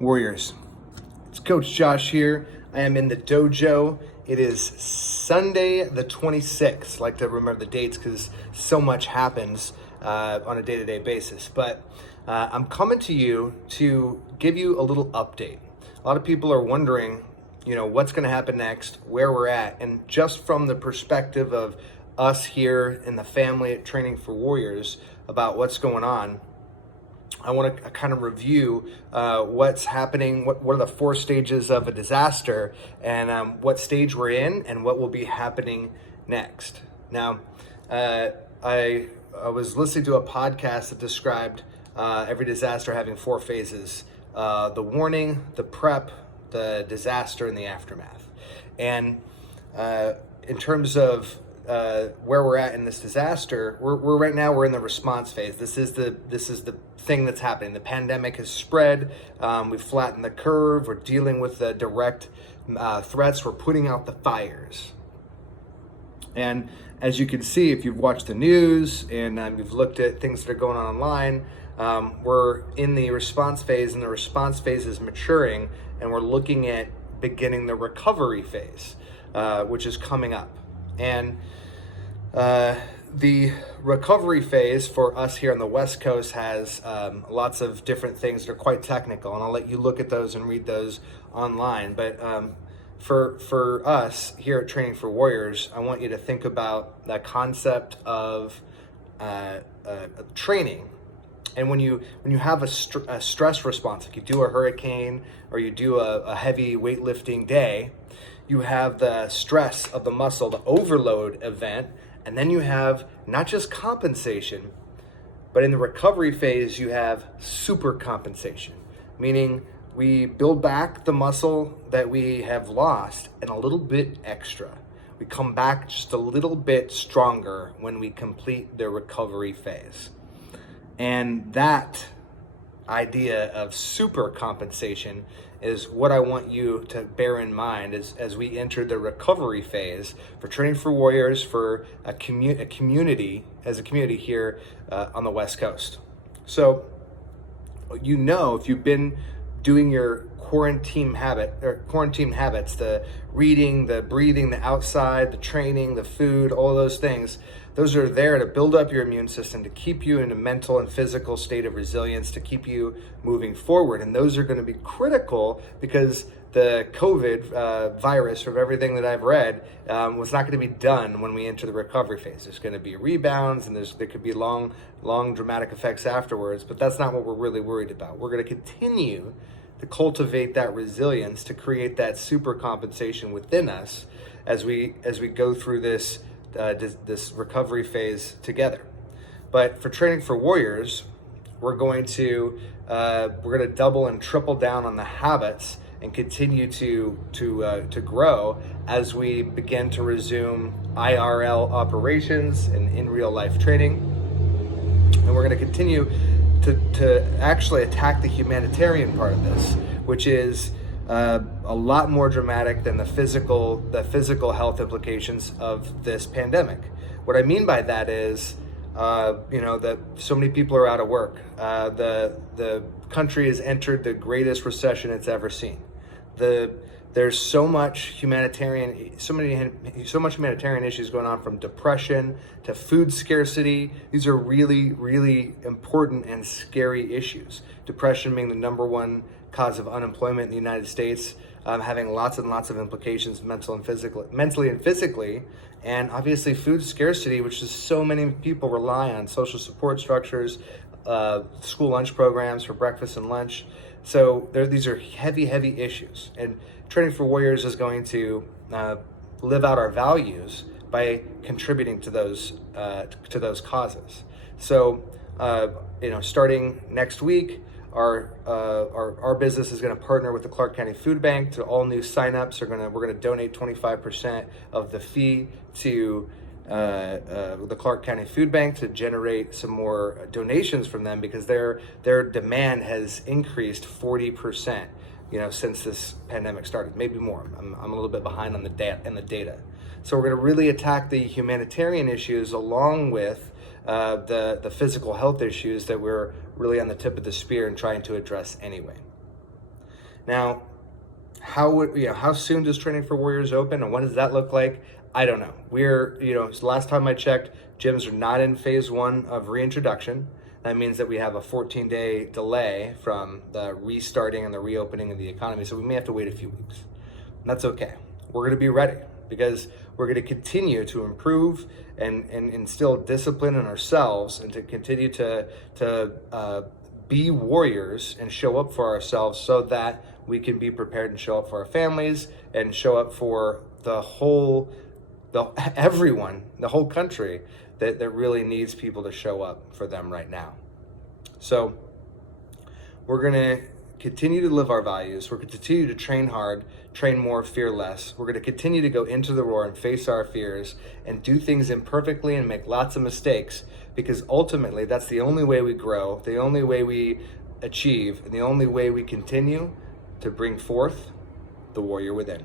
Warriors, it's Coach Josh here. I am in the dojo. It is Sunday the 26th. I like to remember the dates because so much happens on a day-to-day basis. But I'm coming to you to give you a little update. A lot of people are wondering, what's going to happen next, where we're at. And just from the perspective of us here in the family at Training for Warriors about what's going on, I want to kind of review what's happening, what are the 4 stages of a disaster, and what stage we're in and what will be happening next. Now, I was listening to a podcast that described every disaster having 4 phases: the warning, the prep, the disaster, and the aftermath. And in terms of where we're at in this disaster, we're right now we're in the response phase. This is the thing that's happening. The pandemic has spread. We've flattened the curve. We're dealing with the direct threats. We're putting out the fires. And as you can see, if you've watched the news and you've looked at things that are going on online, we're in the response phase, and the response phase is maturing, and we're looking at beginning the recovery phase, which is coming up. And the recovery phase for us here on the West Coast has lots of different things that are quite technical, and I'll let you look at those and read those online. But for us here at Training for Warriors, I want you to think about the concept of training. And when you have a stress response, like you do a hurricane or you do a heavy weightlifting day, you have the stress of the muscle, the overload event, and then you have not just compensation, but in the recovery phase, you have super compensation, meaning we build back the muscle that we have lost and a little bit extra. We come back just a little bit stronger when we complete the recovery phase. And that idea of super compensation is what I want you to bear in mind as we enter the recovery phase for Training for Warriors, for a community here on the West Coast. So, if you've been doing your quarantine habits, the reading, the breathing, the outside, the training, the food, all those things, those are there to build up your immune system, to keep you in a mental and physical state of resilience, to keep you moving forward. And those are going to be critical because the COVID virus, from everything that I've read, was not going to be done when we enter the recovery phase. There's going to be rebounds, and there could be long dramatic effects afterwards, but that's not what we're really worried about. We're going to continue to cultivate that resilience, to create that super compensation within us as we go through this recovery phase together. But for Training for Warriors, we're going to double and triple down on the habits and continue to grow as we begin to resume IRL operations and in real life training. And we're going to continue to actually attack the humanitarian part of this, which is a lot more dramatic than the physical health implications of this pandemic. What I mean by that is, that so many people are out of work. The country has entered the greatest recession it's ever seen. There's so much humanitarian issues going on, from depression to food scarcity. These are really, really important and scary issues. Depression being the #1 cause of unemployment in the United States, having lots and lots of implications mentally and physically, and obviously food scarcity, which is so many people rely on social support structures, school lunch programs for breakfast and lunch. So these are heavy, heavy issues, and Training for Warriors is going to live out our values by contributing to those causes. So, starting next week, our business is going to partner with the Clark County Food Bank. To all new signups, we're going to donate 25% of the fee to the Clark County Food Bank to generate some more donations from them, because their demand has increased 40%, since this pandemic started, maybe more. I'm a little bit behind on the data. So we're going to really attack the humanitarian issues along with the physical health issues that we're really on the tip of the spear and trying to address anyway. Now, how soon does Training for Warriors open, and what does that look like? I don't know. Last time I checked, gyms are not in phase 1 of reintroduction. That means that we have a 14-day delay from the restarting and the reopening of the economy, so we may have to wait a few weeks. And that's okay. We're going to be ready because we're going to continue to improve and instill discipline in ourselves, and to continue to be warriors and show up for ourselves, so that we can be prepared and show up for our families and show up for everyone, the whole country that really needs people to show up for them right now. So we're going to continue to live our values. We're going to continue to train hard, train more, fear less. We're going to continue to go into the war and face our fears and do things imperfectly and make lots of mistakes, because ultimately that's the only way we grow, the only way we achieve, and the only way we continue to bring forth the warrior within.